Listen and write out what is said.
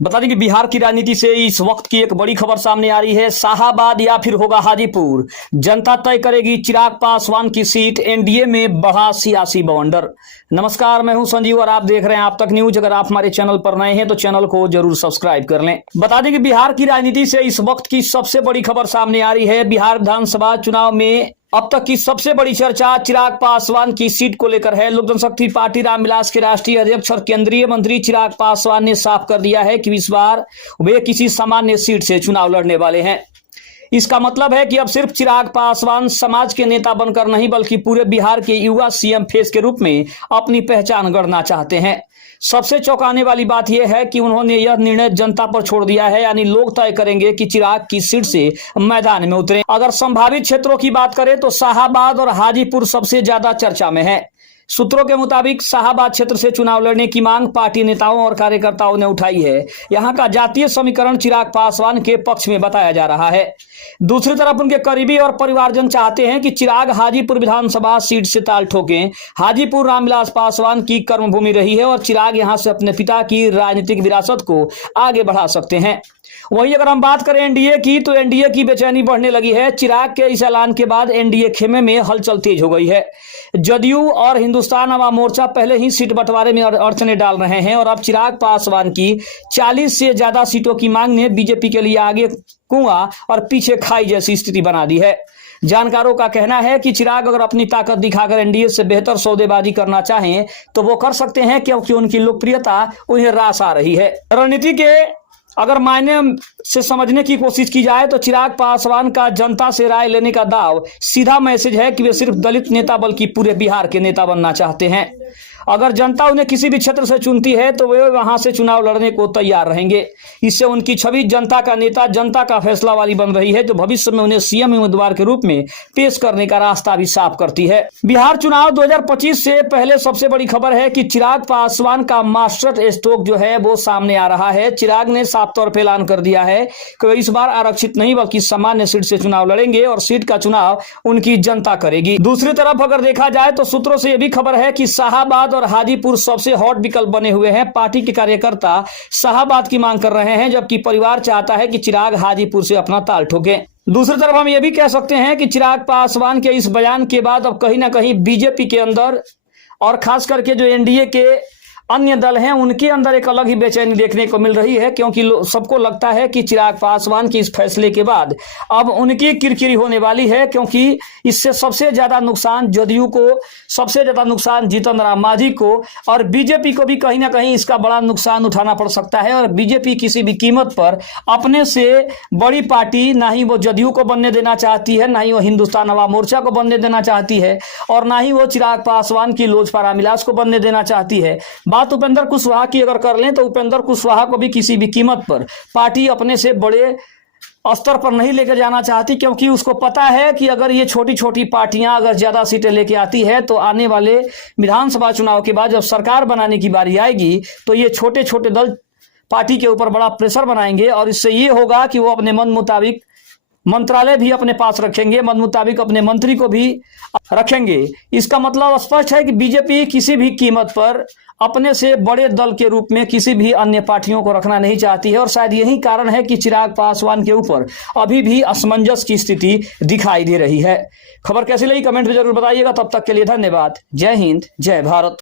बता दें कि बिहार की राजनीति से इस वक्त की एक बड़ी खबर सामने आ रही है। शाहाबाद या फिर होगा हाजीपुर, जनता तय करेगी चिराग पासवान की सीट, एनडीए में बढ़ा सियासी बवंडर। नमस्कार, मैं हूं संजीव और आप देख रहे हैं आप तक न्यूज। अगर आप हमारे चैनल पर नए हैं तो चैनल को जरूर सब्सक्राइब कर लें। बता दें कि बिहार की राजनीति से इस वक्त की सबसे बड़ी खबर सामने आ रही है। बिहार विधानसभा चुनाव में अब तक की सबसे बड़ी चर्चा चिराग पासवान की सीट को लेकर है। लोक जनशक्ति पार्टी रामविलास के राष्ट्रीय अध्यक्ष और केंद्रीय मंत्री चिराग पासवान ने साफ कर दिया है कि इस बार वे किसी सामान्य सीट से चुनाव लड़ने वाले हैं। इसका मतलब है कि अब सिर्फ चिराग पासवान समाज के नेता बनकर नहीं बल्कि पूरे बिहार के युवा सीएम फेस के रूप में अपनी पहचान गढ़ना चाहते हैं। सबसे चौंकाने वाली बात यह है कि उन्होंने यह निर्णय जनता पर छोड़ दिया है, यानी लोग तय करेंगे कि चिराग की सीट से मैदान में उतरे। अगर संभावित क्षेत्रों की बात करें तो शाहाबाद और हाजीपुर सबसे ज्यादा चर्चा में है। सूत्रों के मुताबिक शाहाबाद क्षेत्र से चुनाव लड़ने की मांग पार्टी नेताओं और कार्यकर्ताओं ने उठाई है। यहां का जातीय समीकरण चिराग पासवान के पक्ष में बताया जा रहा है। दूसरी तरफ उनके करीबी और परिवारजन चाहते हैं कि चिराग हाजीपुर विधानसभा सीट से ताल ठोकें। हाजीपुर रामविलास पासवान की कर्मभूमि रही है और चिराग यहां से अपने पिता की राजनीतिक विरासत को आगे बढ़ा सकते हैं। वहीं अगर हम बात करें एनडीए की, तो एनडीए की बेचैनी बढ़ने लगी है। चिराग के इस ऐलान के बाद एनडीए खेमे में हलचल तेज हो गई है। जदयू और हिंदुस्तान अवाम मोर्चा पहले ही सीट बंटवारे में अड़चने डाल रहे हैं और अब चिराग पासवान की 40 से ज्यादा सीटों की मांग ने बीजेपी के लिए आगे कुआं और पीछे खाई जैसी स्थिति बना दी है। जानकारों का कहना है कि चिराग अगर अपनी ताकत दिखाकर एनडीए से बेहतर सौदेबाजी करना चाहें तो वो कर सकते हैं, क्योंकि उनकी लोकप्रियता उन्हें रास आ रही है। रणनीति के अगर मायने से समझने की कोशिश की जाए तो चिराग पासवान का जनता से राय लेने का दाव सीधा मैसेज है कि वे सिर्फ दलित नेता बल्कि पूरे बिहार के नेता बनना चाहते हैं। अगर जनता उन्हें किसी भी क्षेत्र से चुनती है तो वे वहां से चुनाव लड़ने को तैयार रहेंगे। इससे उनकी छवि जनता का नेता, जनता का फैसला वाली बन रही है, जो भविष्य में उन्हें सीएम उम्मीदवार के रूप में पेश करने का रास्ता भी साफ करती है। बिहार चुनाव 2025 से पहले सबसे बड़ी खबर है कि चिराग पासवान का मास्टर स्ट्रोक जो है वो सामने आ रहा है। चिराग ने साफ तौर पर ऐलान कर दिया है कि वे इस बार आरक्षित नहीं बल्कि सामान्य सीट से चुनाव लड़ेंगे और सीट का चुनाव उनकी जनता करेगी। दूसरी तरफ अगर देखा जाए तो सूत्रों से यह भी खबर है कि शाहाबाद और हाजीपुर सबसे हॉट विकल्प बने हुए हैं। पार्टी के कार्यकर्ता शाहाबाद की मांग कर रहे हैं, जबकि परिवार चाहता है कि चिराग हाजीपुर से अपना ताल ठोके। दूसरी तरफ हम ये भी कह सकते हैं कि चिराग पासवान के इस बयान के बाद अब कहीं ना कहीं बीजेपी के अंदर और खास करके जो एनडीए के अन्य दल हैं उनके अंदर एक अलग ही बेचैनी देखने को मिल रही है, क्योंकि सबको लगता है कि चिराग पासवान के इस फैसले के बाद अब उनकी किरकिरी होने वाली है, क्योंकि इससे सबसे ज्यादा नुकसान जदयू को, सबसे ज्यादा नुकसान जीतन राम मांझी को और बीजेपी को भी कहीं ना कहीं इसका बड़ा नुकसान उठाना पड़ सकता है। और बीजेपी किसी भी कीमत पर अपने से बड़ी पार्टी ना ही वो जदयू को बनने देना चाहती है, ना ही वो हिंदुस्तान अवाम मोर्चा को बनने देना चाहती है और ना ही वो चिराग पासवान की लोजपा रामविलास को बनने देना चाहती है। बात उपेंद्र कुशवाहा की अगर कर लें तो उपेंद्र कुशवाहा को भी किसी भी कीमत पर पार्टी अपने से बड़े स्तर पर नहीं लेकर जाना चाहती, क्योंकि उसको पता है कि अगर ये छोटी छोटी पार्टियां अगर ज्यादा सीटें लेके आती है तो आने वाले विधानसभा चुनाव के बाद जब सरकार बनाने की बारी आएगी तो ये छोटे छोटे दल पार्टी के ऊपर बड़ा प्रेशर बनाएंगे और इससे ये होगा कि वो अपने मन मुताबिक मंत्रालय भी अपने पास रखेंगे, मन मुताबिक अपने मंत्री को भी रखेंगे। इसका मतलब स्पष्ट है कि बीजेपी किसी भी कीमत पर अपने से बड़े दल के रूप में किसी भी अन्य पार्टियों को रखना नहीं चाहती है और शायद यही कारण है कि चिराग पासवान के ऊपर अभी भी असमंजस की स्थिति दिखाई दे रही है। खबर कैसी लगी कमेंट में जरूर बताइएगा। तब तक के लिए धन्यवाद। जय हिंद, जय भारत।